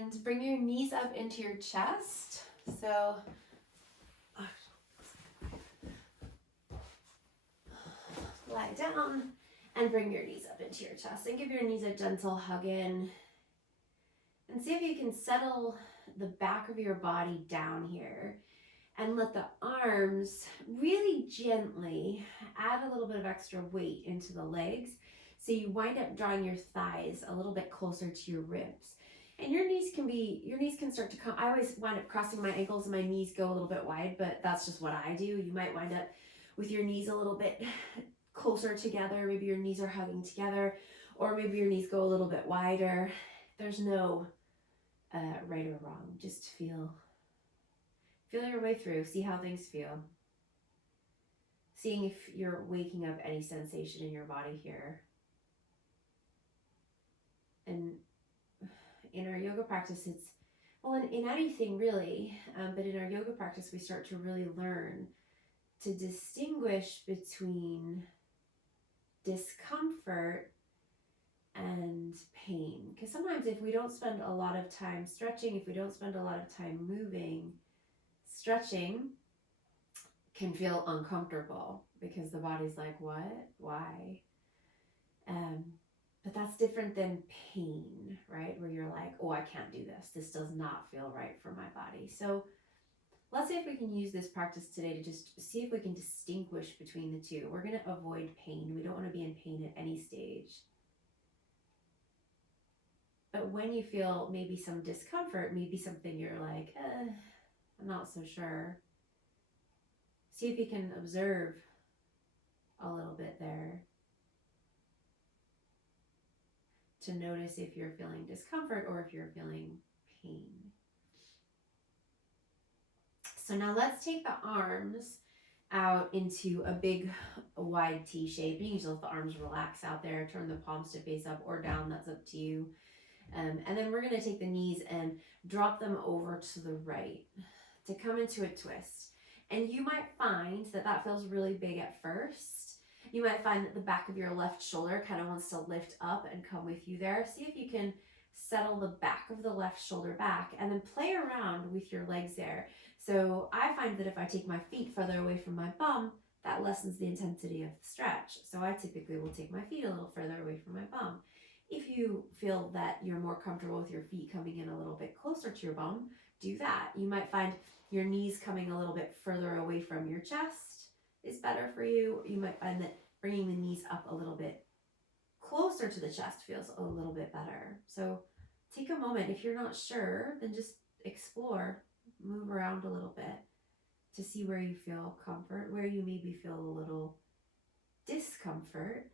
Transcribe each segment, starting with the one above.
And bring your knees up into your chest. So lie down and bring your knees up into your chest and give your knees a gentle hug in. And see if you can settle the back of your body down here and let the arms really gently add a little bit of extra weight into the legs. So you wind up drawing your thighs a little bit closer to your ribs. And your knees can start to come. I always wind up crossing my ankles and my knees go a little bit wide, but that's just what I do. You might wind up with your knees a little bit closer together. Maybe your knees are hugging together, or maybe your knees go a little bit wider. There's no right or wrong. Just feel your way through. See how things feel. Seeing if you're waking up any sensation in your body here. And in our yoga practice, in anything really, but in our yoga practice, we start to really learn to distinguish between discomfort and pain. Because sometimes if we don't spend a lot of time stretching, if we don't spend a lot of time moving, stretching can feel uncomfortable because the body's like, what? Why? But that's different than pain, right? Where you're like, oh, I can't do this. This does not feel right for my body. So let's see if we can use this practice today to just see if we can distinguish between the two. We're going to avoid pain. We don't want to be in pain at any stage. But when you feel maybe some discomfort, maybe something you're like, I'm not so sure. See if you can observe a little bit there to notice if you're feeling discomfort or if you're feeling pain. So now let's take the arms out into a big wide T shape. You can just let the arms relax out there. Turn the palms to face up or down. That's up to you. And then we're going to take the knees and drop them over to the right to come into a twist. And you might find that feels really big at first. You might find that the back of your left shoulder kind of wants to lift up and come with you there. See if you can settle the back of the left shoulder back and then play around with your legs there. So I find that if I take my feet further away from my bum, that lessens the intensity of the stretch. So I typically will take my feet a little further away from my bum. If you feel that you're more comfortable with your feet coming in a little bit closer to your bum, do that. You might find your knees coming a little bit further away from your chest is better for you. You might find that bringing the knees up a little bit closer to the chest feels a little bit better. So take a moment. If you're not sure, then just explore, move around a little bit to see where you feel comfort, where you maybe feel a little discomfort,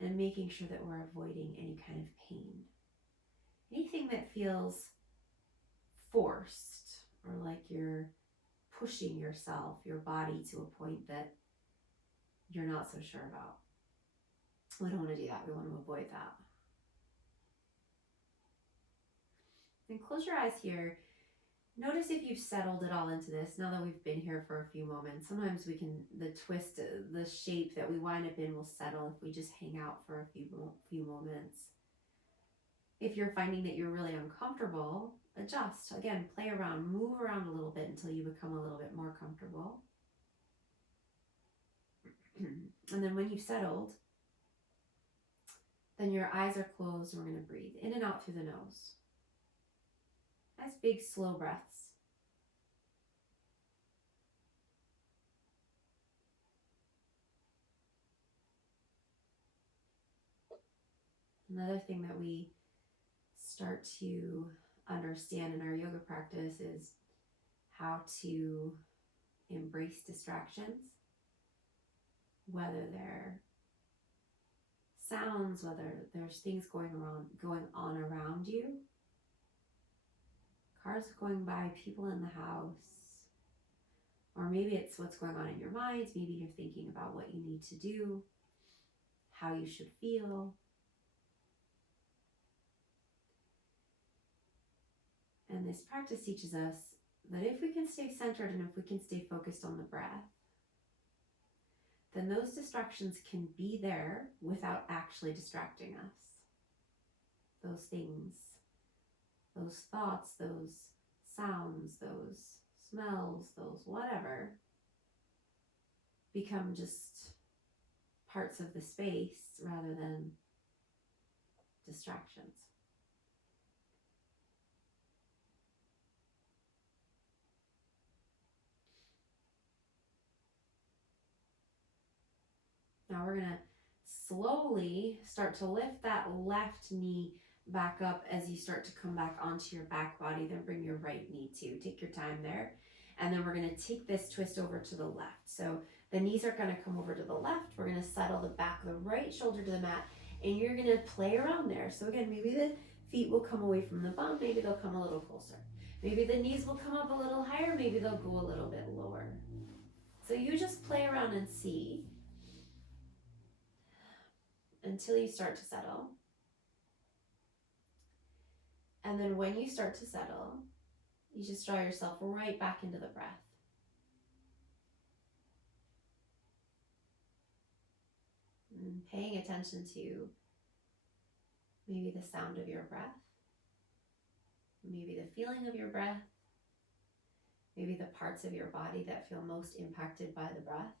and making sure that we're avoiding any kind of pain. Anything that feels forced or like you're pushing yourself, your body to a point that you're not so sure about. We don't want to do that. We want to avoid that. And close your eyes here. Notice if you've settled it all into this now that we've been here for a few moments. Sometimes the twist, the shape that we wind up in will settle if we just hang out for a few moments. If you're finding that you're really uncomfortable, adjust. Again, play around, move around a little bit until you become a little bit more comfortable. And then when you've settled, then your eyes are closed and we're going to breathe in and out through the nose. Nice big slow breaths. Another thing that we start to understand in our yoga practice is how to embrace distractions, whether they're sounds, whether there's things going on around you, cars going by, people in the house, or maybe it's what's going on in your mind. Maybe you're thinking about what you need to do, how you should feel. And this practice teaches us that if we can stay centered and if we can stay focused on the breath, then those distractions can be there without actually distracting us. Those things those thoughts, those sounds, those smells, those whatever become just parts of the space rather than distractions. Now we're going to slowly start to lift that left knee back up as you start to come back onto your back body. Then bring your right knee too. Take your time there. And then we're going to take this twist over to the left. So the knees are going to come over to the left. We're going to settle the back of the right shoulder to the mat. And you're going to play around there. So again, maybe the feet will come away from the bum. Maybe they'll come a little closer. Maybe the knees will come up a little higher. Maybe they'll go a little bit lower. So you just play around and see until you start to settle. And then when you start to settle, you just draw yourself right back into the breath. And paying attention to maybe the sound of your breath, maybe the feeling of your breath, maybe the parts of your body that feel most impacted by the breath.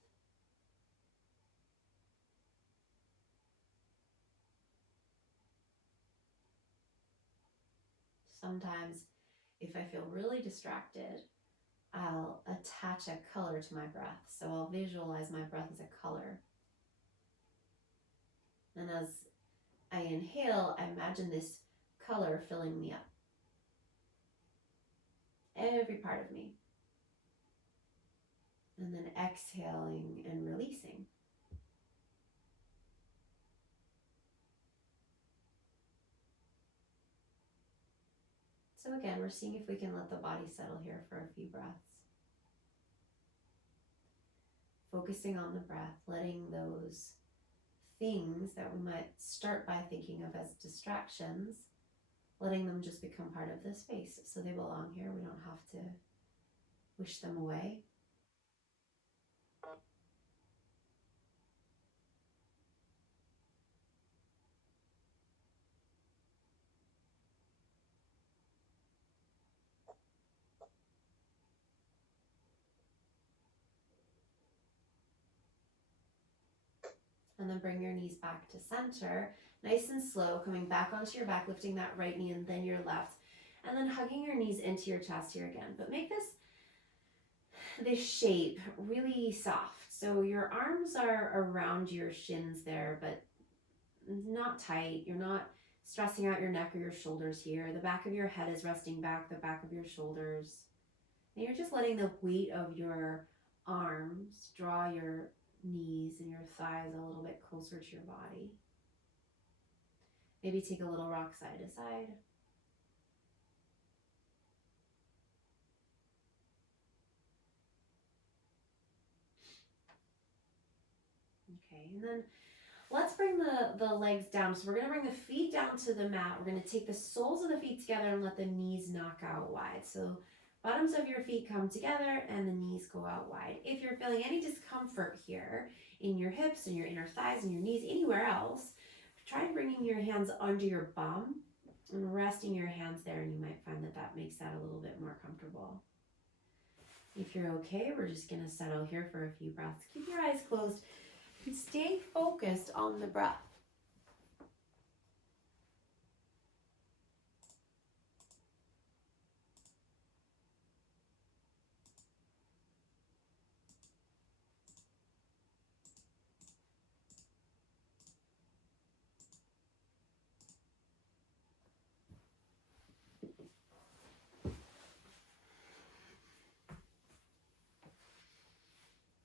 Sometimes, if I feel really distracted, I'll attach a color to my breath. So I'll visualize my breath as a color. And as I inhale, I imagine this color filling me up. Every part of me. And then exhaling and releasing. So again, we're seeing if we can let the body settle here for a few breaths. Focusing on the breath, letting those things that we might start by thinking of as distractions, letting them just become part of the space. So they belong here. We don't have to wish them away. And then bring your knees back to center, nice and slow, coming back onto your back, lifting that right knee and then your left, and then hugging your knees into your chest here again. But make this shape really soft. So your arms are around your shins there, but not tight. You're not stressing out your neck or your shoulders here. The back of your head is resting back, the back of your shoulders. And you're just letting the weight of your arms draw your knees and your thighs a little bit closer to your body. Maybe take a little rock side to side. Okay, and then let's bring the legs down. So we're going to bring the feet down to the mat. We're going to take the soles of the feet together and let the knees knock out wide. So bottoms of your feet come together and the knees go out wide. If you're feeling any discomfort here in your hips and your inner thighs and your knees, anywhere else, try bringing your hands under your bum and resting your hands there, and you might find that makes that a little bit more comfortable. If you're okay, we're just going to settle here for a few breaths. Keep your eyes closed and stay focused on the breath.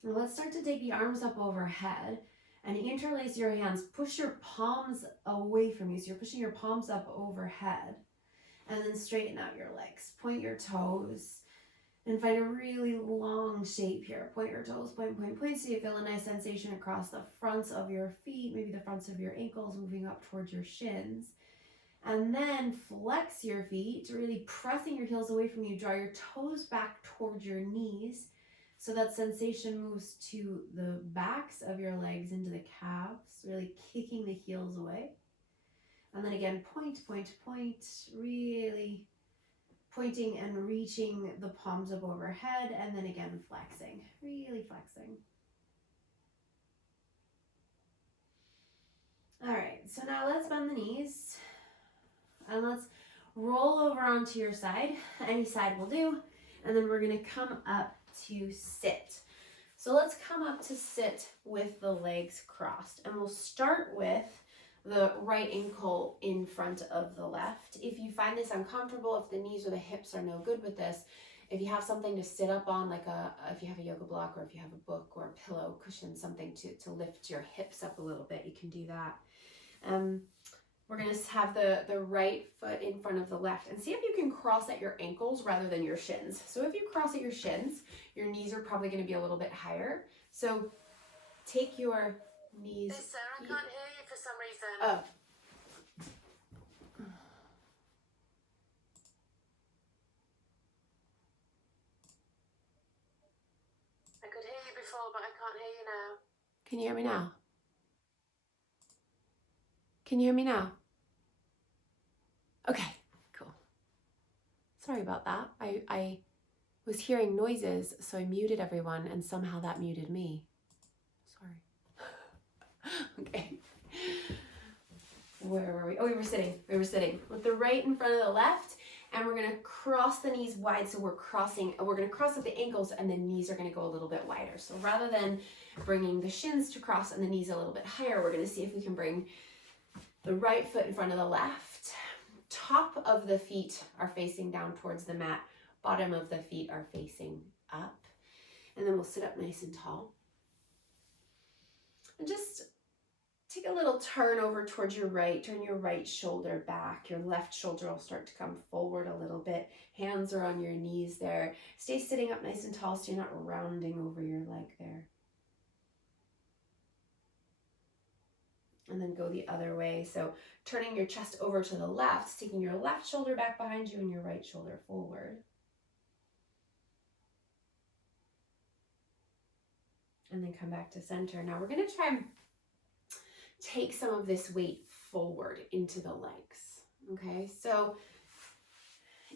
Now let's start to take the arms up overhead and interlace your hands. Push your palms away from you. So you're pushing your palms up overhead, and then straighten out your legs. Point your toes and find a really long shape here. Point your toes, point, point, point. So you feel a nice sensation across the fronts of your feet, maybe the fronts of your ankles moving up towards your shins. And then flex your feet, really pressing your heels away from you. Draw your toes back towards your knees. So that sensation moves to the backs of your legs into the calves, really kicking the heels away. And then again, point, point, point, really pointing and reaching the palms up overhead, and then again flexing, really flexing. All right, so now let's bend the knees and let's roll over onto your side. Any side will do. And then we're gonna come up to sit. So let's come up to sit with the legs crossed, and we'll start with the right ankle in front of the left. If you find this uncomfortable, if the knees or the hips are no good with this, if you have something to sit up on, like if you have a yoga block, or if you have a book or a pillow cushion, something to lift your hips up a little bit, you can do that. We're going to have the right foot in front of the left, and see if you can cross at your ankles rather than your shins. So if you cross at your shins, your knees are probably going to be a little bit higher. So take your knees. Hey Sarah, I can't hear you for some reason. Oh. I could hear you before, but I can't hear you now. Can you hear me now? Can you hear me now? Okay, cool. Sorry about that. I was hearing noises, so I muted everyone, and somehow that muted me. Sorry. Okay. Where were we? Oh, we were sitting with the right in front of the left, and we're gonna cross the knees wide. So we're gonna cross at the ankles, and the knees are gonna go a little bit wider. So rather than bringing the shins to cross and the knees a little bit higher, we're gonna see if we can bring the right foot in front of the left. Top of the feet are facing down towards the mat. Bottom of the feet are facing up. And then we'll sit up nice and tall. And just take a little turn over towards your right. Turn your right shoulder back. Your left shoulder will start to come forward a little bit. Hands are on your knees there. Stay sitting up nice and tall so you're not rounding over your leg there. And then go the other way. So turning your chest over to the left, taking your left shoulder back behind you and your right shoulder forward. And then come back to center. Now we're going to try and take some of this weight forward into the legs. Okay, so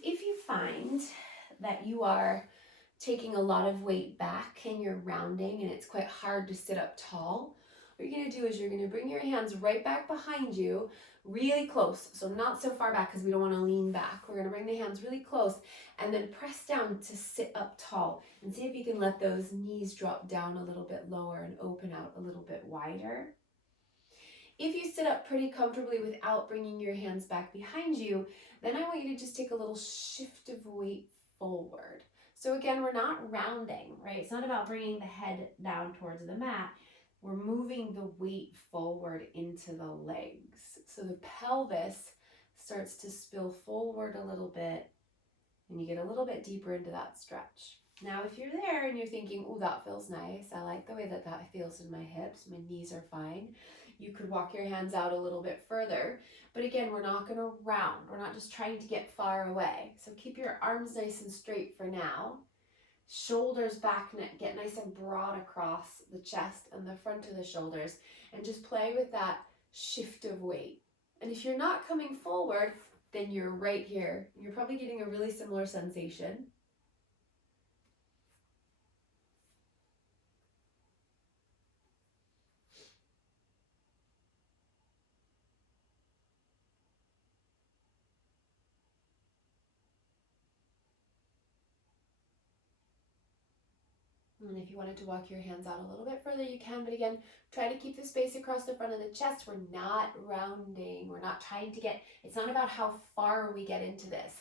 if you find that you are taking a lot of weight back and you're rounding and it's quite hard to sit up tall, what you're going to do is you're going to bring your hands right back behind you, really close. So not so far back because we don't want to lean back. We're going to bring the hands really close and then press down to sit up tall, and see if you can let those knees drop down a little bit lower and open out a little bit wider. If you sit up pretty comfortably without bringing your hands back behind you, then I want you to just take a little shift of weight forward. So again, we're not rounding, right? It's not about bringing the head down towards the mat. We're moving the weight forward into the legs. So the pelvis starts to spill forward a little bit, and you get a little bit deeper into that stretch. Now, if you're there and you're thinking, oh, that feels nice, I like the way that feels in my hips, my knees are fine, you could walk your hands out a little bit further. But again, we're not going to round. We're not just trying to get far away. So keep your arms nice and straight for now. Shoulders back, get nice and broad across the chest and the front of the shoulders, and just play with that shift of weight. And if you're not coming forward, then you're right here. You're probably getting a really similar sensation. And if you wanted to walk your hands out a little bit further, you can. But again, try to keep the space across the front of the chest. We're not rounding. We're not trying to it's not about how far we get into this.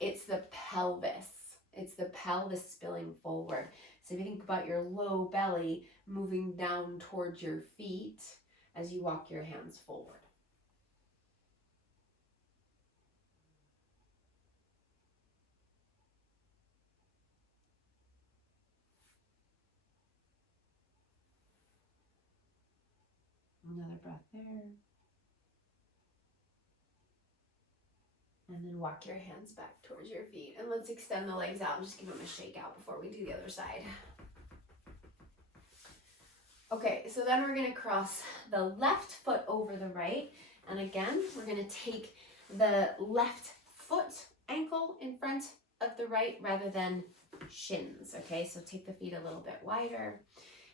It's the pelvis. It's the pelvis spilling forward. So if you think about your low belly moving down towards your feet as you walk your hands forward. Another breath there. And then walk your hands back towards your feet. And let's extend the legs out and just give them a shake out before we do the other side. Okay, so then we're going to cross the left foot over the right. And again, we're going to take the left foot ankle in front right rather than shins, okay? So take the feet a little bit wider.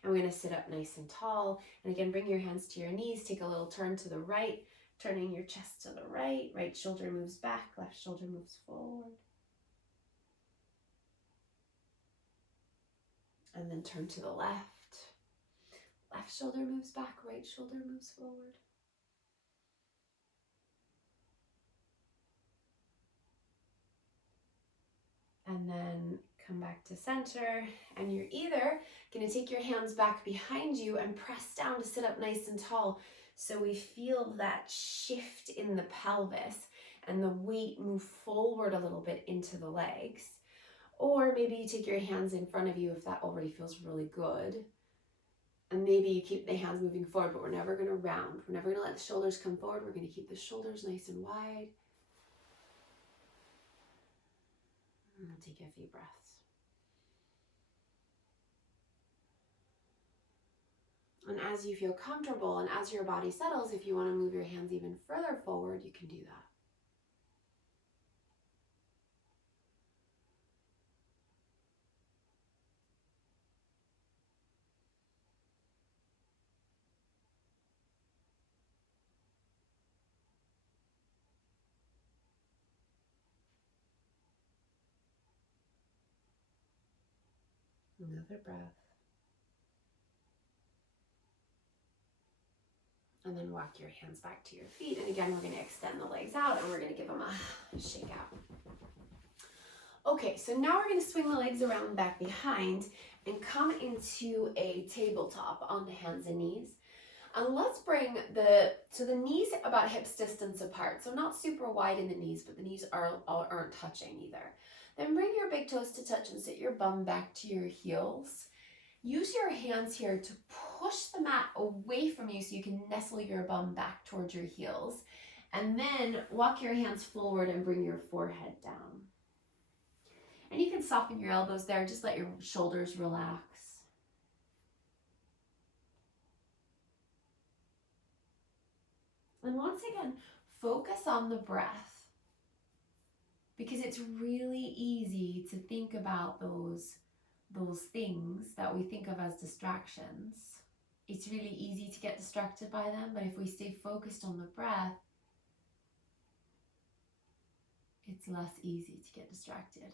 And we're gonna sit up nice and tall. And again, bring your hands to your knees, take a little turn to the right, turning your chest to the right. Right shoulder moves back, left shoulder moves forward. And then turn to the left. Left shoulder moves back, right shoulder moves forward. And then come back to center. And you're either gonna take your hands back behind you and press down to sit up nice and tall, so we feel that shift in the pelvis and the weight move forward a little bit into the legs. Or maybe you take your hands in front of you if that already feels really good. And maybe you keep the hands moving forward, but we're never gonna round. We're never gonna let the shoulders come forward. We're gonna keep the shoulders nice and wide. And we'll take a few breaths. And as you feel comfortable and as your body settles, if you want to move your hands even further forward, you can do that. Another breath. And then walk your hands back to your feet. And again, we're going to extend the legs out and we're going to give them a shake out. Okay, so now we're going to swing the legs around back behind and come into a tabletop on the hands and knees. And let's bring the knees about hips distance apart. So not super wide in the knees, but the knees aren't touching either. Then bring your big toes to touch and sit your bum back to your heels. Use your hands here to push the mat away from you so you can nestle your bum back towards your heels. And then walk your hands forward and bring your forehead down. And you can soften your elbows there, just let your shoulders relax. And once again, focus on the breath, because it's really easy to think about those things that we think of as distractions. It's really easy to get distracted by them, but if we stay focused on the breath, it's less easy to get distracted.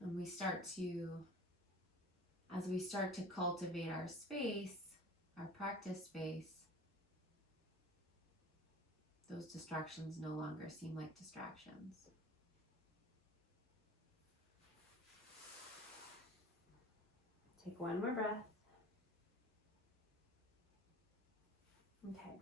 And as we start to cultivate our space, our practice space, those distractions no longer seem like distractions. Take one more breath. Okay.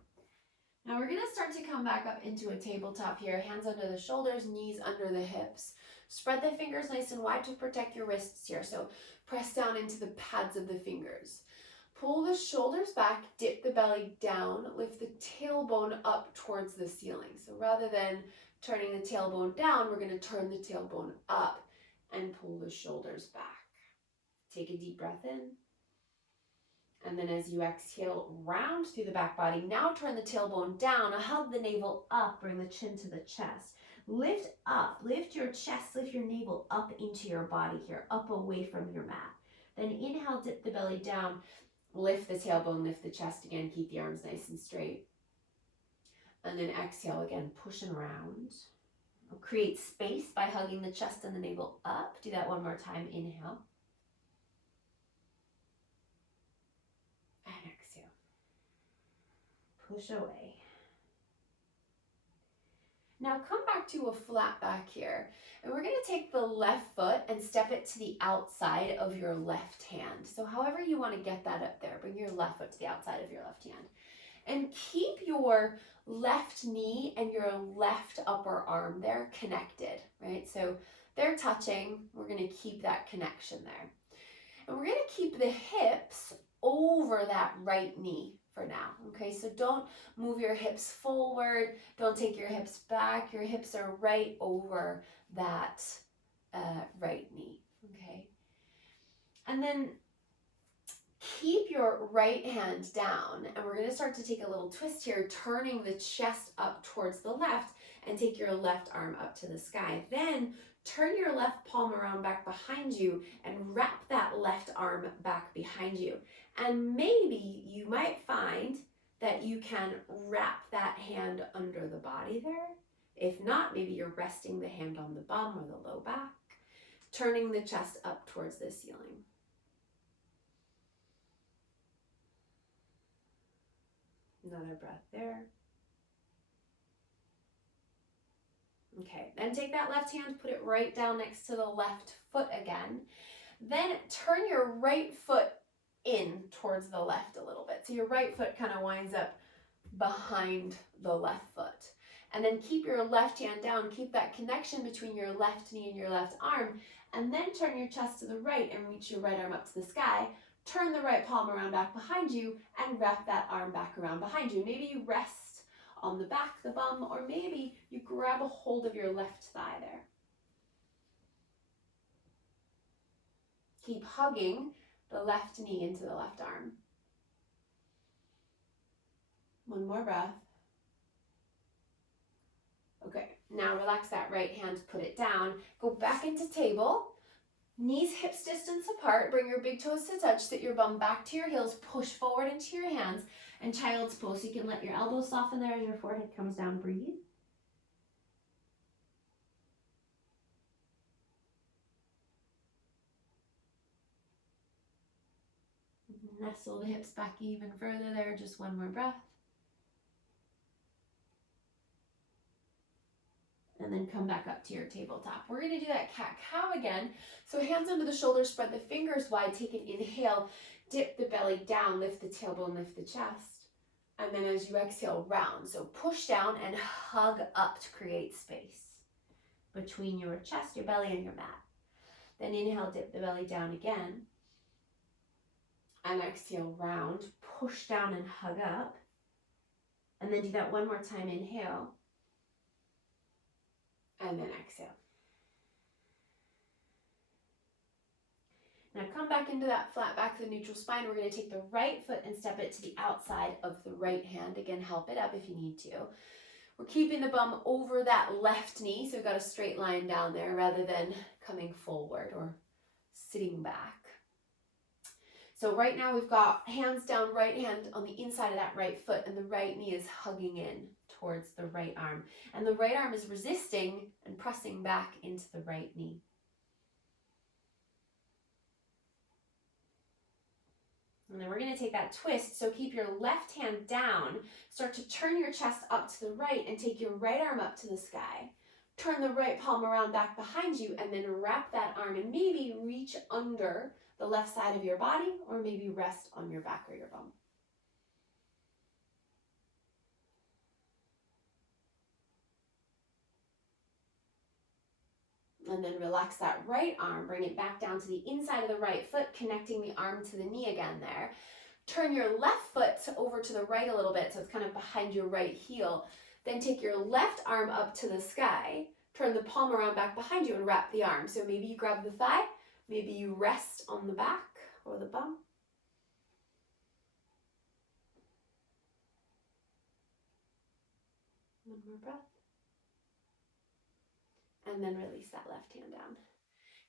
Now we're going to start to come back up into a tabletop here. Hands under the shoulders, knees under the hips. Spread the fingers nice and wide to protect your wrists here. So press down into the pads of the fingers. Pull the shoulders back, dip the belly down, lift the tailbone up towards the ceiling. So rather than turning the tailbone down, we're going to turn the tailbone up and pull the shoulders back. Take a deep breath in. And then as you exhale, round through the back body. Now turn the tailbone down, hug the navel up, bring the chin to the chest. Lift up, lift your chest, lift your navel up into your body here, up away from your mat. Then inhale, dip the belly down, lift the tailbone, lift the chest again, keep the arms nice and straight. And then exhale again, push and round. Create space by hugging the chest and the navel up. Do that one more time, inhale. And exhale. Push away. Now come back to a flat back here. And we're going to take the left foot and step it to the outside of your left hand. So however you want to get that up there, bring your left foot to the outside of your left hand. And keep your left knee and your left upper arm there connected, right? So they're touching. We're going to keep that connection there. And we're going to keep the hips over that right knee for now, okay? So don't move your hips forward. Don't take your hips back. Your hips are right over that right knee, okay? And then Keep your right hand down, and we're going to start to take a little twist here, turning the chest up towards the left, and take your left arm up to the sky. Then turn your left palm around back behind you and wrap that left arm back behind you. And maybe you might find that you can wrap that hand under the body there. If not, maybe you're resting the hand on the bum or the low back, turning the chest up towards the ceiling. Another breath there. Okay, then take that left hand, put it right down next to the left foot again. Then turn your right foot in towards the left a little bit. So your right foot kind of winds up behind the left foot. And then keep your left hand down, keep that connection between your left knee and your left arm, and then turn your chest to the right and reach your right arm up to the sky. Turn the right palm around back behind you and wrap that arm back around behind you. Maybe you rest on the back, the bum, or maybe you grab a hold of your left thigh there. Keep hugging the left knee into the left arm. One more breath. Okay, now relax that right hand, put it down. Go back into table. Knees hips distance apart. Bring your big toes to touch. Sit your bum back to your heels. Push forward into your hands. And child's pose. You can let your elbows soften there as your forehead comes down. Breathe. Nestle the hips back even further there. Just one more breath. And then come back up to your tabletop. We're going to do that cat-cow again. So hands under the shoulders, spread the fingers wide, take an inhale, dip the belly down, lift the tailbone, lift the chest. And then as you exhale, round. So push down and hug up to create space between your chest, your belly, and your mat. Then inhale, dip the belly down again. And exhale, round, push down and hug up. And then do that one more time, inhale. And then exhale. Now come back into that flat back to the neutral spine. We're going to take the right foot and step it to the outside of the right hand. Again, help it up if you need to. We're keeping the bum over that left knee, so we've got a straight line down there rather than coming forward or sitting back. So right now we've got hands down, right hand on the inside of that right foot, and the right knee is hugging in towards the right arm. And the right arm is resisting and pressing back into the right knee. And then we're going to take that twist. So keep your left hand down. Start to turn your chest up to the right and take your right arm up to the sky. Turn the right palm around back behind you and then wrap that arm and maybe reach under the left side of your body or maybe rest on your back or your bum. And then relax that right arm, bring it back down to the inside of the right foot, connecting the arm to the knee again there. Turn your left foot over to the right a little bit, so it's kind of behind your right heel. Then take your left arm up to the sky, turn the palm around back behind you and wrap the arm. So maybe you grab the thigh, maybe you rest on the back or the bum. One more breath. And then release that left hand down.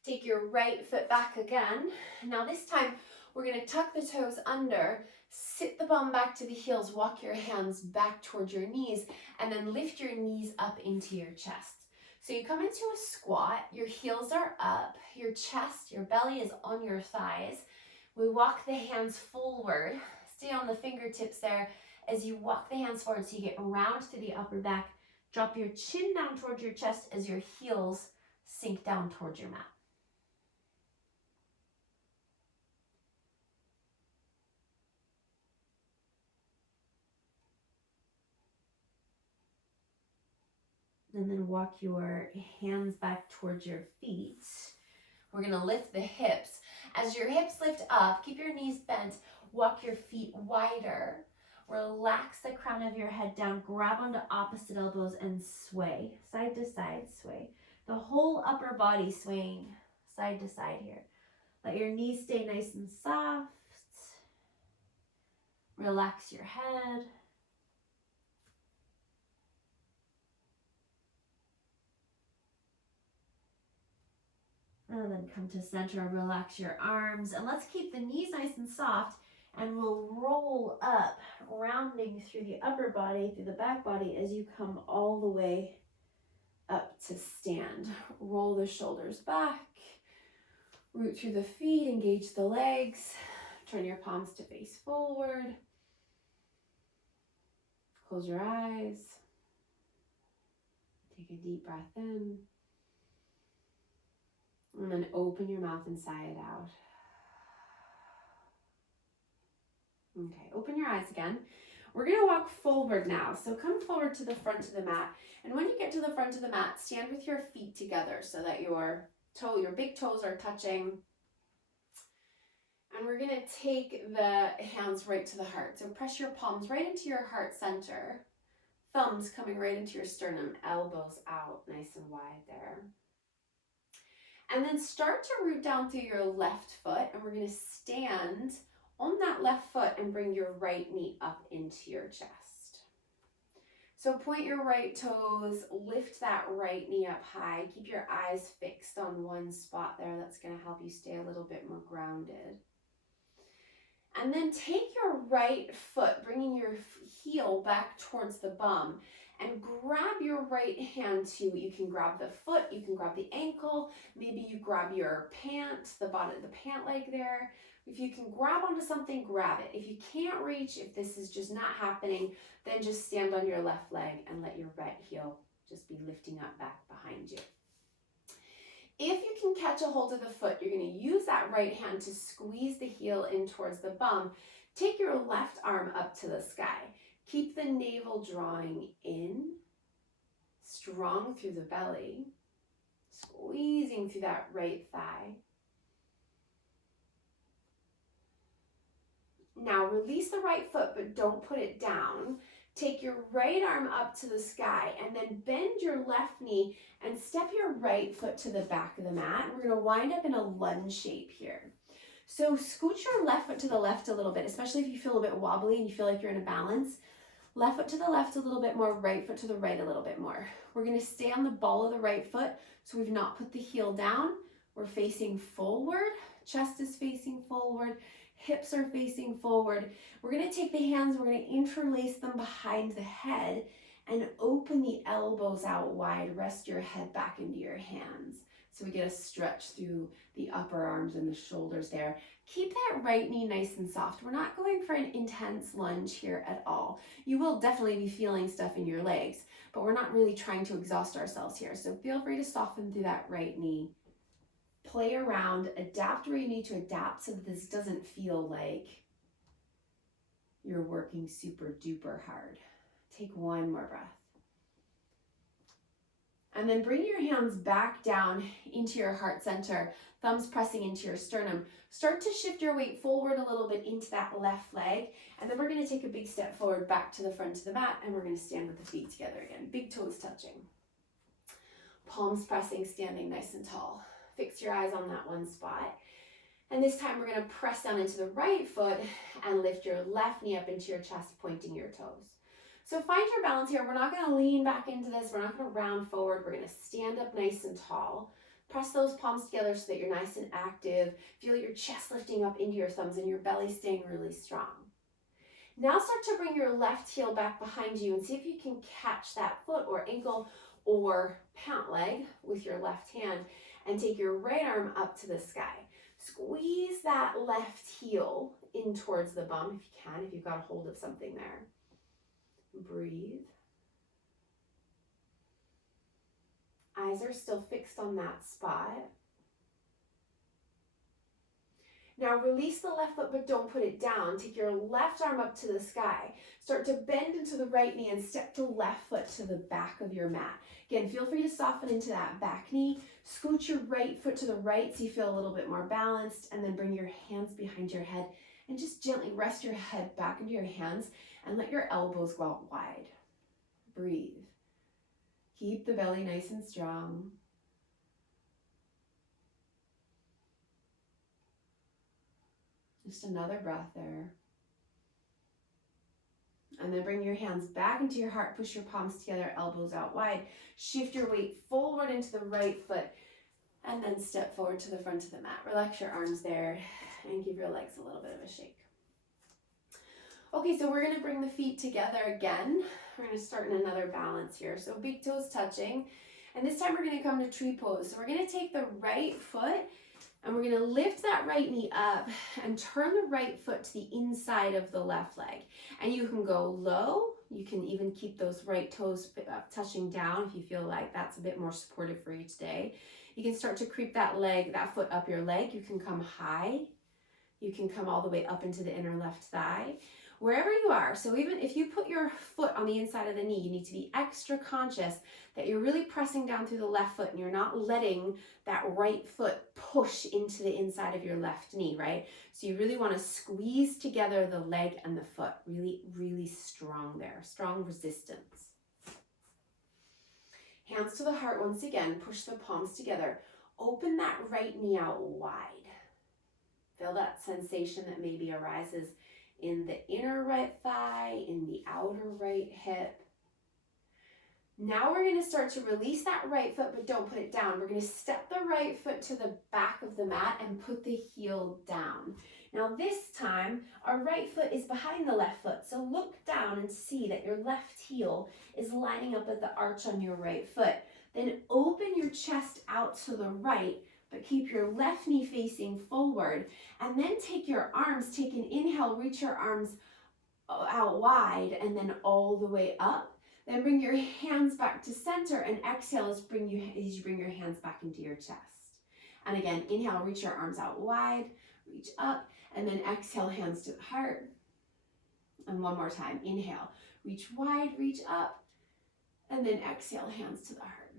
Take your right foot back again. Now this time we're going to tuck the toes under, sit the bum back to the heels, walk your hands back towards your knees, and then lift your knees up into your chest. So you come into a squat, your heels are up, your chest, your belly is on your thighs. We walk the hands forward, stay on the fingertips there as you walk the hands forward so you get round to the upper back. Drop your chin down towards your chest as your heels sink down towards your mat. And then walk your hands back towards your feet. We're going to lift the hips. As your hips lift up, keep your knees bent, walk your feet wider. Relax the crown of your head down, grab onto opposite elbows and sway, side to side sway. The whole upper body swaying side to side here. Let your knees stay nice and soft. Relax your head. And then come to center and relax your arms. And let's keep the knees nice and soft. And we'll roll up, rounding through the upper body, through the back body as you come all the way up to stand. Roll the shoulders back. Root through the feet, engage the legs. Turn your palms to face forward. Close your eyes. Take a deep breath in. And then open your mouth and sigh it out. Okay, open your eyes again. We're going to walk forward now. So come forward to the front of the mat. And when you get to the front of the mat, stand with your feet together so that your big toes are touching. And we're going to take the hands right to the heart. So press your palms right into your heart center. Thumbs coming right into your sternum, elbows out nice and wide there. And then start to root down through your left foot, and we're going to stand on that left foot and bring your right knee up into your chest. So point your right toes, lift that right knee up high. Keep your eyes fixed on one spot there. That's going to help you stay a little bit more grounded. And then take your right foot, bringing your heel back towards the bum, and grab your right hand too. You can grab the foot, you can grab the ankle, maybe you grab your pant, the bottom of the pant leg there. If you can grab onto something, grab it. If you can't reach, if this is just not happening, then just stand on your left leg and let your right heel just be lifting up back behind you. If you can catch a hold of the foot, you're going to use that right hand to squeeze the heel in towards the bum. Take your left arm up to the sky. Keep the navel drawing in, strong through the belly, squeezing through that right thigh. Now release the right foot, but don't put it down. Take your right arm up to the sky and then bend your left knee and step your right foot to the back of the mat. We're going to wind up in a lunge shape here. So scooch your left foot to the left a little bit, especially if you feel a bit wobbly and you feel like you're in a balance. Left foot to the left a little bit more, right foot to the right a little bit more. We're going to stay on the ball of the right foot, so we've not put the heel down. We're facing forward, chest is facing forward, hips are facing forward. We're going to take the hands, we're going to interlace them behind the head and open the elbows out wide. Rest your head back into your hands. So we get a stretch through the upper arms and the shoulders there. Keep that right knee nice and soft. We're not going for an intense lunge here at all. You will definitely be feeling stuff in your legs, but we're not really trying to exhaust ourselves here. So feel free to soften through that right knee. Play around, adapt where you need to adapt so that this doesn't feel like you're working super duper hard. Take one more breath. And then bring your hands back down into your heart center, thumbs pressing into your sternum. Start to shift your weight forward a little bit into that left leg. And then we're going to take a big step forward back to the front of the mat, and we're going to stand with the feet together again. Big toes touching. Palms pressing, standing nice and tall. Fix your eyes on that one spot. And this time we're going to press down into the right foot and lift your left knee up into your chest, pointing your toes. So find your balance here. We're not going to lean back into this. We're not going to round forward. We're going to stand up nice and tall. Press those palms together so that you're nice and active. Feel your chest lifting up into your thumbs and your belly staying really strong. Now start to bring your left heel back behind you and see if you can catch that foot or ankle or pant leg with your left hand and take your right arm up to the sky. Squeeze that left heel in towards the bum if you can, if you've got a hold of something there. Breathe. Eyes are still fixed on that spot. Now release the left foot, but don't put it down. Take your left arm up to the sky. Start to bend into the right knee and step the left foot to the back of your mat. Again, feel free to soften into that back knee. Scooch your right foot to the right so you feel a little bit more balanced, and then bring your hands behind your head and just gently rest your head back into your hands and let your elbows go out wide. Breathe. Keep the belly nice and strong. Just another breath there. And then bring your hands back into your heart, push your palms together, elbows out wide. Shift your weight forward into the right foot, and then step forward to the front of the mat. Relax your arms there and give your legs a little bit of a shake. Okay, so we're gonna bring the feet together again. We're gonna start in another balance here. So big toes touching. And this time we're gonna come to tree pose. So we're gonna take the right foot and we're gonna lift that right knee up and turn the right foot to the inside of the left leg. And you can go low. You can even keep those right toes touching down if you feel like that's a bit more supportive for each day. You can start to creep that foot up your leg. You can come high. You can come all the way up into the inner left thigh. Wherever you are, so even if you put your foot on the inside of the knee, you need to be extra conscious that you're really pressing down through the left foot and you're not letting that right foot push into the inside of your left knee, right? So you really want to squeeze together the leg and the foot, really, really strong there, strong resistance. Hands to the heart once again, push the palms together. Open that right knee out wide. Feel that sensation that maybe arises in the inner right thigh, in the outer right hip. Now we're going to start to release that right foot, but don't put it down. We're going to step the right foot to the back of the mat and put the heel down. Now this time, our right foot is behind the left foot. So look down and see that your left heel is lining up with the arch on your right foot. Then open your chest out to the right, but keep your left knee facing forward. And then take your arms, take an inhale, reach your arms out wide and then all the way up. Then bring your hands back to center and exhale as you bring your hands back into your chest. And again, inhale, reach your arms out wide, reach up, and then exhale, hands to the heart. And one more time, inhale, reach wide, reach up, and then exhale, hands to the heart.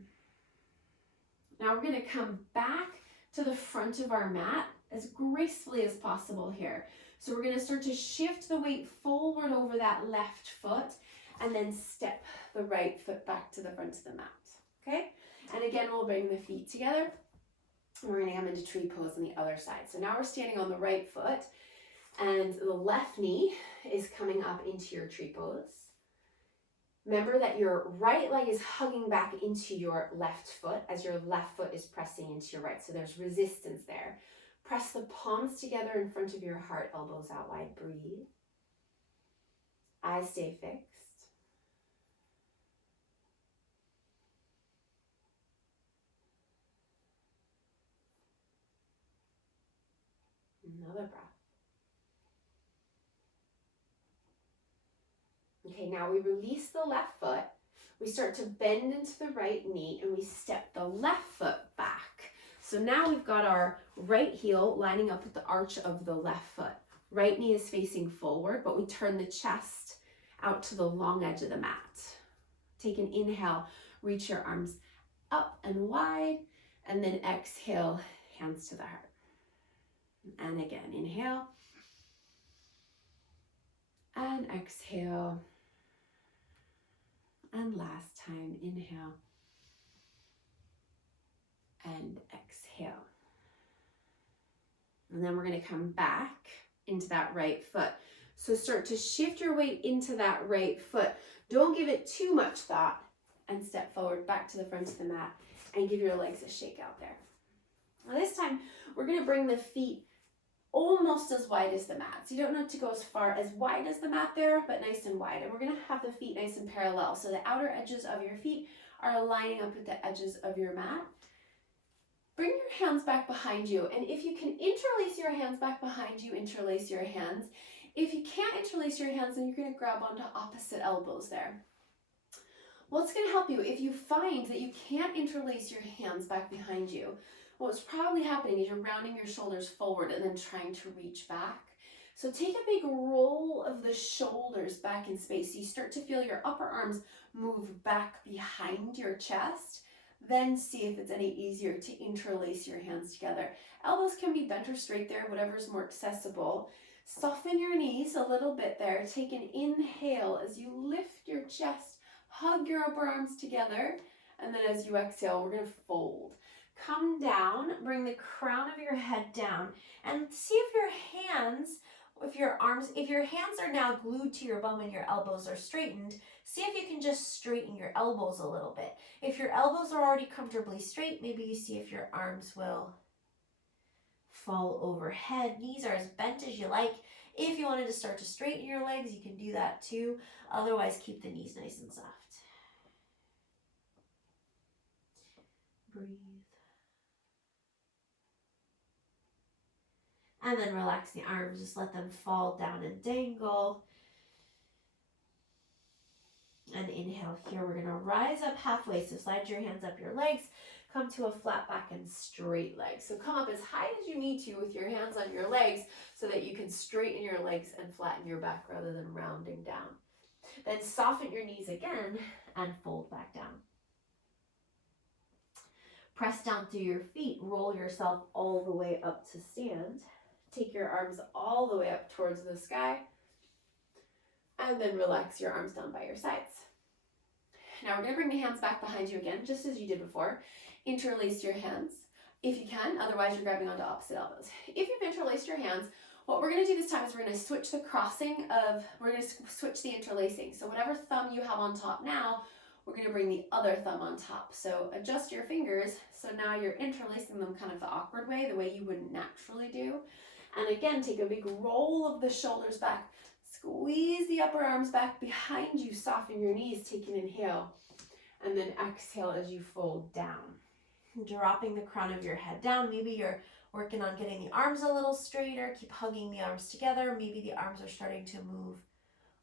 Now we're gonna come back to the front of our mat as gracefully as possible here. So we're gonna start to shift the weight forward over that left foot and then step the right foot back to the front of the mat, okay? And again, we'll bring the feet together. We're gonna come into tree pose on the other side. So now we're standing on the right foot and the left knee is coming up into your tree pose. Remember that your right leg is hugging back into your left foot as your left foot is pressing into your right. So there's resistance there. Press the palms together in front of your heart, elbows out wide, breathe. Eyes stay fixed. Another breath. Okay, now we release the left foot. We start to bend into the right knee and we step the left foot back. So now we've got our right heel lining up with the arch of the left foot. Right knee is facing forward, but we turn the chest out to the long edge of the mat. Take an inhale, reach your arms up and wide, and then exhale, hands to the heart. And again, inhale, and exhale. And last time, inhale and exhale. And then we're going to come back into that right foot. So start to shift your weight into that right foot. Don't give it too much thought and step forward back to the front of the mat and give your legs a shake out there. Now this time, we're going to bring the feet almost as wide as the mat. So you don't need to go as far as wide as the mat there, but nice and wide. And we're going to have the feet nice and parallel. So the outer edges of your feet are lining up with the edges of your mat. Bring your hands back behind you. And if you can interlace your hands back behind you, interlace your hands. If you can't interlace your hands, then you're going to grab onto opposite elbows there. What's going to help you if you find that you can't interlace your hands back behind you? What's probably happening is you're rounding your shoulders forward and then trying to reach back. So take a big roll of the shoulders back in space. So you start to feel your upper arms move back behind your chest. Then see if it's any easier to interlace your hands together. Elbows can be bent or straight there, whatever's more accessible. Soften your knees a little bit there. Take an inhale as you lift your chest. Hug your upper arms together. And then as you exhale, we're going to fold. Come down, bring the crown of your head down, and see if your hands if your hands are now glued to your bum and your elbows are straightened, see if you can just straighten your elbows a little bit. If your elbows are already comfortably straight, maybe you see if your arms will fall overhead. Knees are as bent as you like. If you wanted to start to straighten your legs, you can do that too. Otherwise, keep the knees nice and soft. Breathe. And then relax the arms, just let them fall down and dangle. And inhale here, we're gonna rise up halfway. So slide your hands up your legs, come to a flat back and straight leg. So come up as high as you need to with your hands on your legs so that you can straighten your legs and flatten your back rather than rounding down. Then soften your knees again and fold back down. Press down through your feet, roll yourself all the way up to stand. Take your arms all the way up towards the sky, and then relax your arms down by your sides. Now we're going to bring the hands back behind you again, just as you did before. Interlace your hands if you can, otherwise you're grabbing onto opposite elbows. If you've interlaced your hands, what we're going to do this time is we're going to switch the we're going to switch the interlacing. So whatever thumb you have on top now, we're going to bring the other thumb on top. So adjust your fingers, so now you're interlacing them kind of the awkward way, the way you wouldn't naturally do. And again, take a big roll of the shoulders back. Squeeze the upper arms back behind you. Soften your knees. Take an inhale. And then exhale as you fold down. Dropping the crown of your head down. Maybe you're working on getting the arms a little straighter. Keep hugging the arms together. Maybe the arms are starting to move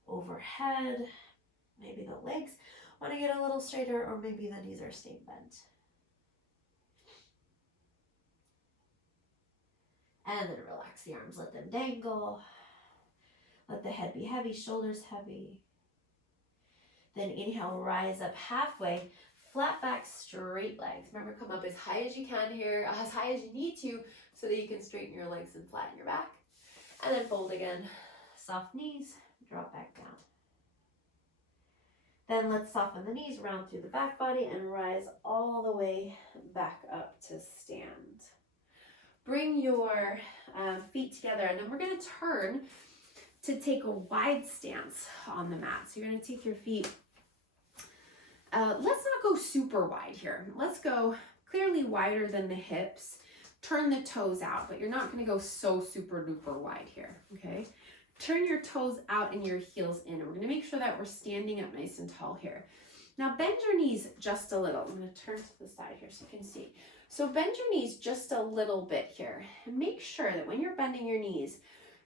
overhead. Maybe the legs want to get a little straighter, or maybe the knees are staying bent. And then relax the arms, let them dangle. Let the head be heavy, shoulders heavy. Then inhale, rise up halfway, flat back, straight legs. Remember, come up as high as you can here, as high as you need to, so that you can straighten your legs and flatten your back. And then fold again. Soft knees, drop back down. Then let's soften the knees, round through the back body, and rise all the way back up to stand. Bring your feet together, and then we're going to turn to take a wide stance on the mat. So you're going to take your feet. Let's not go super wide here. Let's go clearly wider than the hips. Turn the toes out, but you're not going to go so super duper wide here, okay? Turn your toes out and your heels in. We're going to make sure that we're standing up nice and tall here. Now bend your knees just a little. I'm going to turn to the side here so you can see. So bend your knees just a little bit here. And make sure that when you're bending your knees,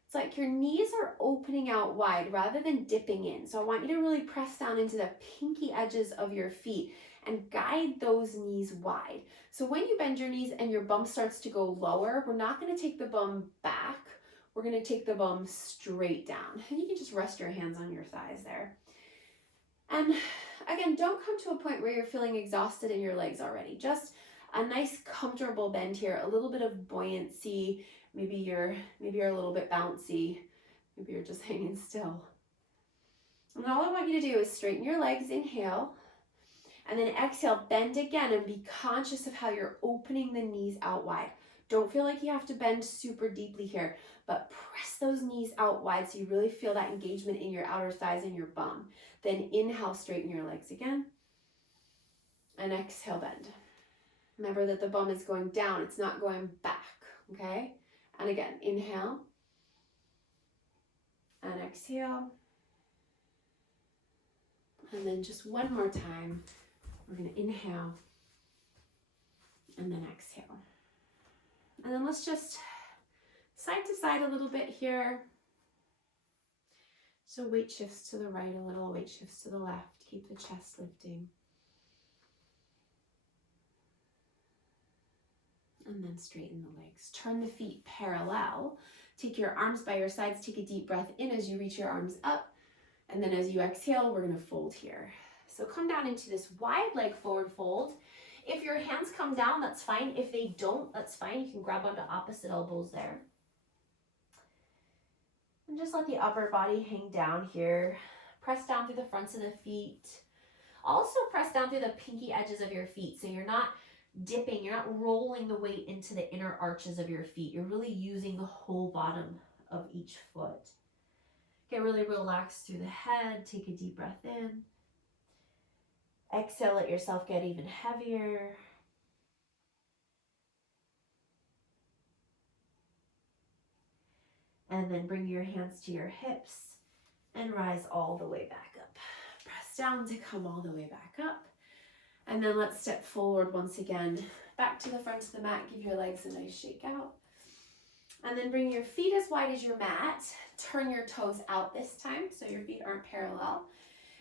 it's like your knees are opening out wide rather than dipping in. So I want you to really press down into the pinky edges of your feet and guide those knees wide. So when you bend your knees and your bum starts to go lower, we're not going to take the bum back. We're going to take the bum straight down. And you can just rest your hands on your thighs there. And again, don't come to a point where you're feeling exhausted in your legs already. Just a nice comfortable bend here, a little bit of buoyancy. Maybe you're a little bit bouncy. Maybe you're just hanging still. And all I want you to do is straighten your legs, inhale, and then exhale, bend again, and be conscious of how you're opening the knees out wide. Don't feel like you have to bend super deeply here, but press those knees out wide so you really feel that engagement in your outer thighs and your bum. Then inhale, straighten your legs again, and exhale, bend. Remember that the bum is going down, it's not going back, okay? And again, inhale, and exhale. And then just one more time, we're gonna inhale, and then exhale. And then let's just side to side a little bit here. So weight shifts to the right a little, weight shifts to the left. Keep the chest lifting. And then straighten the legs. Turn the feet parallel. Take your arms by your sides. Take a deep breath in as you reach your arms up. And then as you exhale, we're going to fold here. So come down into this wide leg forward fold. If your hands come down, that's fine. If they don't, that's fine. You can grab onto opposite elbows there. And just let the upper body hang down here. Press down through the fronts of the feet. Also press down through the pinky edges of your feet so you're not dipping, you're not rolling the weight into the inner arches of your feet. You're really using the whole bottom of each foot. Get really relaxed through the head. Take a deep breath in. Exhale, let yourself get even heavier. And then bring your hands to your hips and rise all the way back up. Press down to come all the way back up. And then let's step forward once again, back to the front of the mat. Give your legs a nice shake out. And then bring your feet as wide as your mat. Turn your toes out this time so your feet aren't parallel.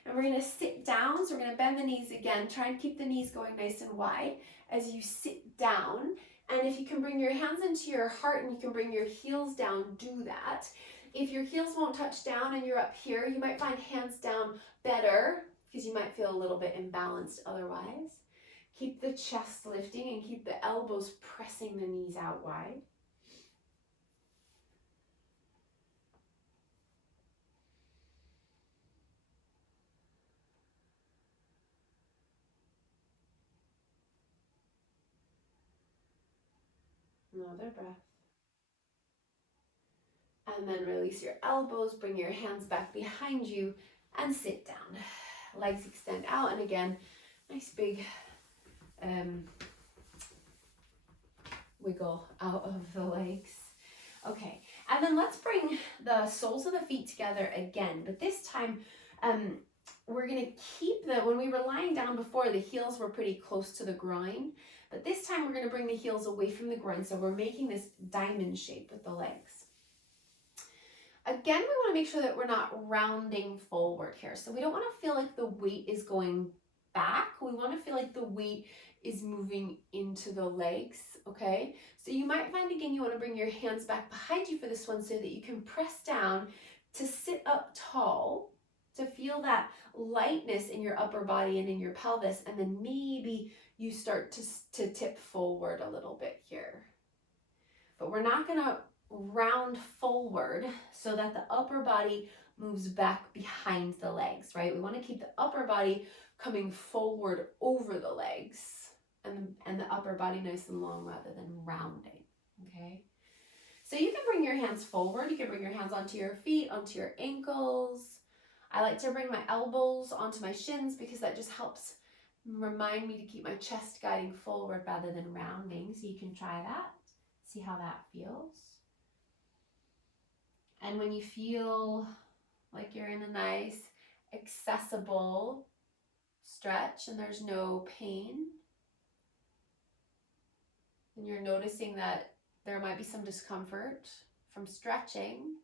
And we're going to sit down. So we're going to bend the knees again. Try and keep the knees going nice and wide as you sit down. And if you can bring your hands into your heart and you can bring your heels down, do that. If your heels won't touch down and you're up here, you might find hands down better because you might feel a little bit imbalanced otherwise. Keep the chest lifting and keep the elbows pressing the knees out wide. Another breath. And then release your elbows, bring your hands back behind you and sit down. Legs extend out, and again, nice big wiggle out of the legs. Okay, and then let's bring the soles of the feet together again, but this time we're gonna keep when we were lying down before, the heels were pretty close to the groin, but this time we're gonna bring the heels away from the groin, so we're making this diamond shape with the legs. Again, we want to make sure that we're not rounding forward here. So we don't want to feel like the weight is going back. We want to feel like the weight is moving into the legs, okay? So you might find, again, you want to bring your hands back behind you for this one so that you can press down to sit up tall, to feel that lightness in your upper body and in your pelvis, and then maybe you start to tip forward a little bit here. But we're not going to round forward so that the upper body moves back behind the legs, right? We want to keep the upper body coming forward over the legs and the upper body nice and long rather than rounding, okay? So you can bring your hands forward. You can bring your hands onto your feet, onto your ankles. I like to bring my elbows onto my shins because that just helps remind me to keep my chest guiding forward rather than rounding. So you can try that. See how that feels. And when you feel like you're in a nice, accessible stretch and there's no pain, and you're noticing that there might be some discomfort from stretching,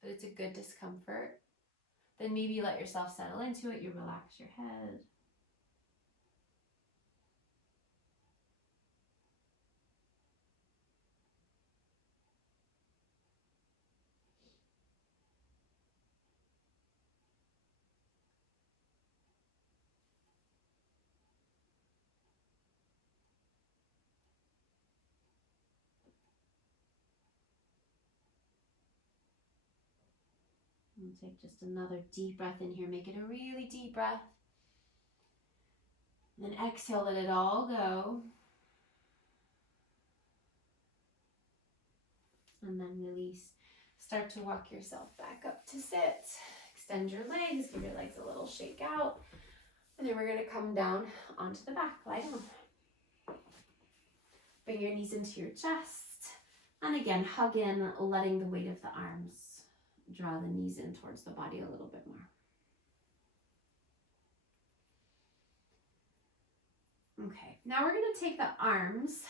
but it's a good discomfort, then maybe you let yourself settle into it. You relax your head. And take just another deep breath in here. Make it a really deep breath. And then exhale, let it all go. And then release. Start to walk yourself back up to sit. Extend your legs, give your legs a little shake out. And then we're going to come down onto the back. Lie down. Bring your knees into your chest. And again, hug in, letting the weight of the arms draw the knees in towards the body a little bit more. Okay, now we're going to take the arms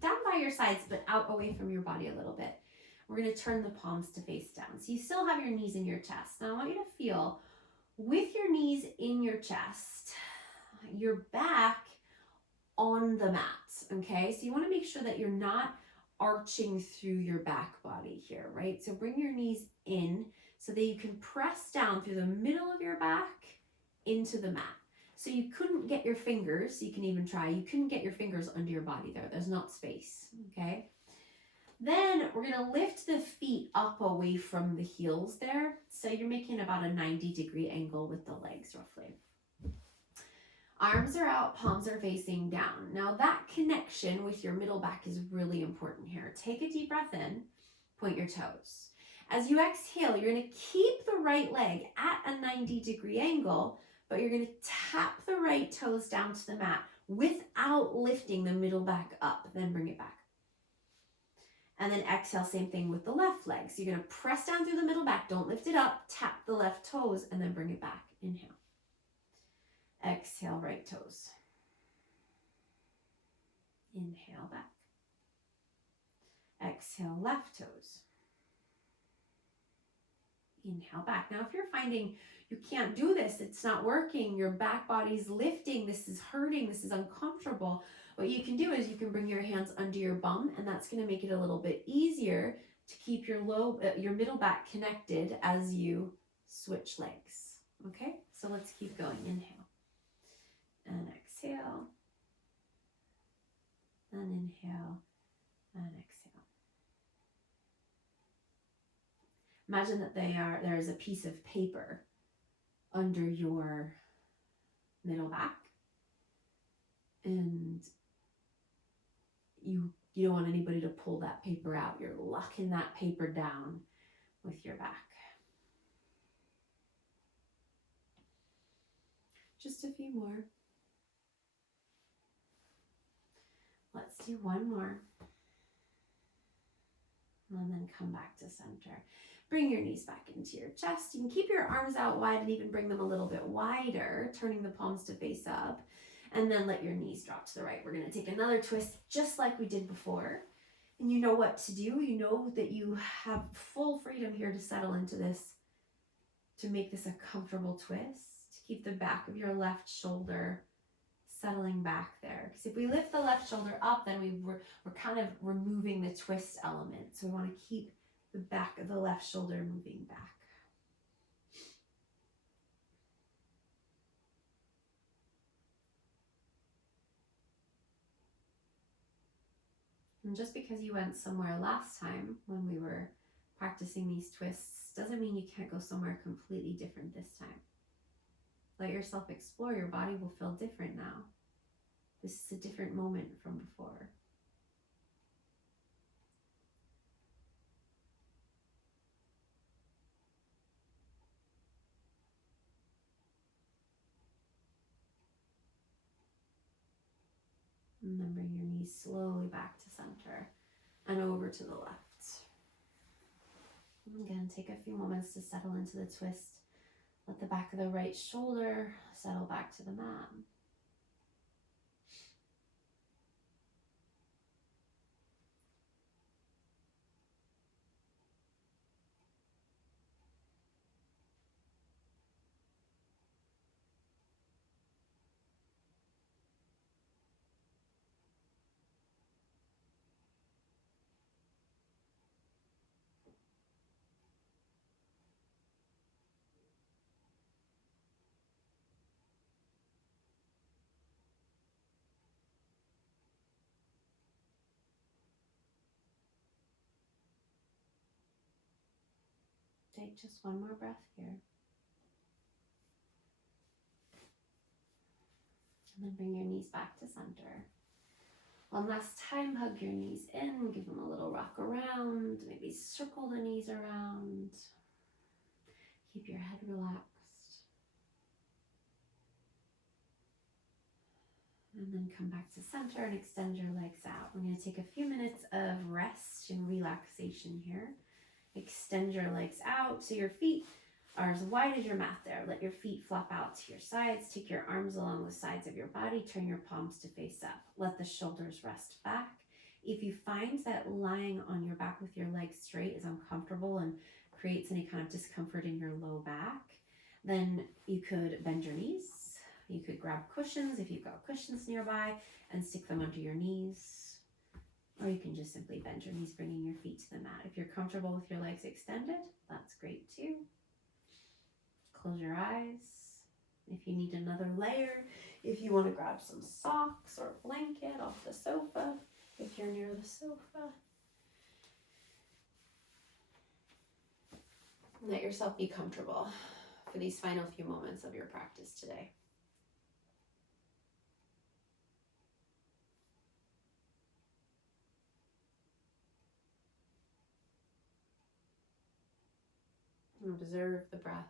down by your sides, but out away from your body a little bit. We're going to turn the palms to face down. So you still have your knees in your chest. Now I want you to feel with your knees in your chest, your back on the mat, okay? So you want to make sure that you're not arching through your back body here, right? So bring your knees in so that you can press down through the middle of your back into the mat. So you couldn't get your fingers, you can even try, you couldn't get your fingers under your body there. There's not space, okay? Then we're going to lift the feet up away from the heels there. So you're making about a 90-degree angle with the legs roughly. Arms are out, palms are facing down. Now that connection with your middle back is really important here. Take a deep breath in, point your toes. As you exhale, you're going to keep the right leg at a 90-degree angle, but you're going to tap the right toes down to the mat without lifting the middle back up. Then bring it back. And then exhale, same thing with the left leg. So you're going to press down through the middle back. Don't lift it up. Tap the left toes and then bring it back. Inhale. Exhale, right toes. Inhale, back. Exhale, left toes. Inhale, back. Now, if you're finding you can't do this, it's not working, your back body's lifting, this is hurting, this is uncomfortable, what you can do is you can bring your hands under your bum, and that's going to make it a little bit easier to keep your your middle back connected as you switch legs. Okay, so let's keep going. Inhale and exhale, and inhale and exhale. Imagine that there is a piece of paper under your middle back, and you don't want anybody to pull that paper out. You're locking that paper down with your back. Just a few more. Let's do one more. And then come back to center. Bring your knees back into your chest. You can keep your arms out wide and even bring them a little bit wider, turning the palms to face up. And then let your knees drop to the right. We're going to take another twist just like we did before. And you know what to do. You know that you have full freedom here to settle into this, to make this a comfortable twist. Keep the back of your left shoulder settling back there. Because if we lift the left shoulder up, then we're kind of removing the twist element. So we want to keep the back of the left shoulder moving back. And just because you went somewhere last time when we were practicing these twists doesn't mean you can't go somewhere completely different this time. Let yourself explore. Your body will feel different now. This is a different moment from before. And then bring your knees slowly back to center and over to the left. And again, take a few moments to settle into the twist. Let the back of the right shoulder settle back to the mat. Take just one more breath here. And then bring your knees back to center. One last time, hug your knees in, give them a little rock around, maybe circle the knees around. Keep your head relaxed. And then come back to center and extend your legs out. We're going to take a few minutes of rest and relaxation here. Extend your legs out so your feet are as wide as your mat there. Let your feet flop out to your sides. Take your arms along the sides of your body. Turn your palms to face up. Let the shoulders rest back. If you find that lying on your back with your legs straight is uncomfortable and creates any kind of discomfort in your low back, then you could bend your knees. You could grab cushions if you've got cushions nearby and stick them under your knees. Or you can just simply bend your knees, bringing your feet to the mat. If you're comfortable with your legs extended, that's great too. Close your eyes. If you need another layer, if you want to grab some socks or a blanket off the sofa, if you're near the sofa. Let yourself be comfortable for these final few moments of your practice today. And observe the breath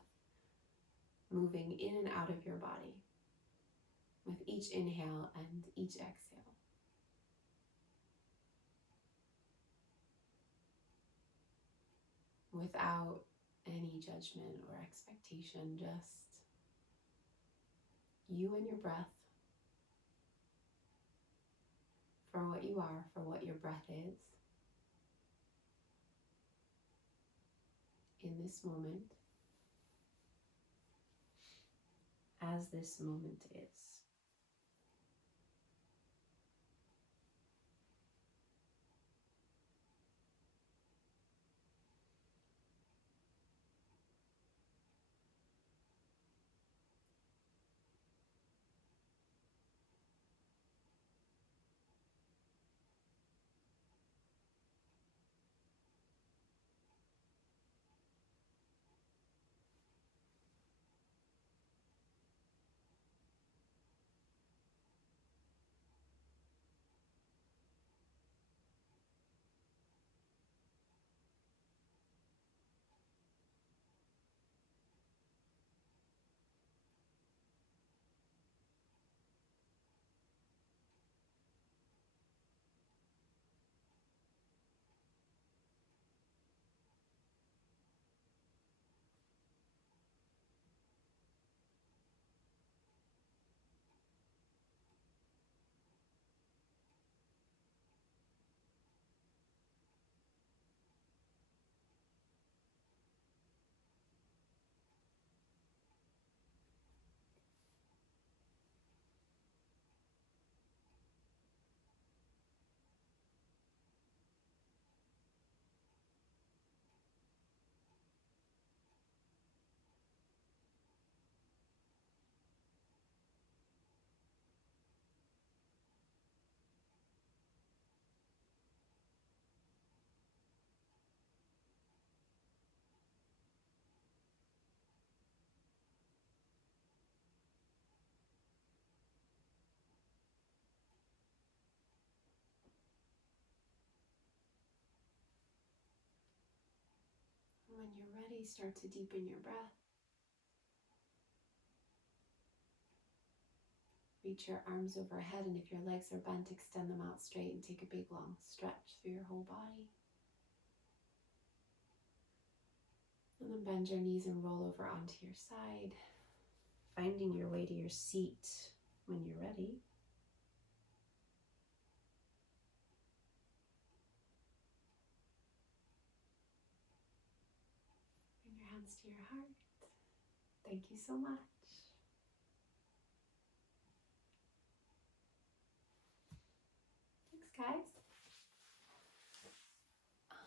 moving in and out of your body with each inhale and each exhale. Without any judgment or expectation, just you and your breath, for what you are, for what your breath is in this moment, as this moment is. When you're ready, start to deepen your breath. Reach your arms overhead, and if your legs are bent, extend them out straight and take a big long stretch through your whole body. And then bend your knees and roll over onto your side, finding your way to your seat when you're ready. Bring your hands to your heart. Thank you so much.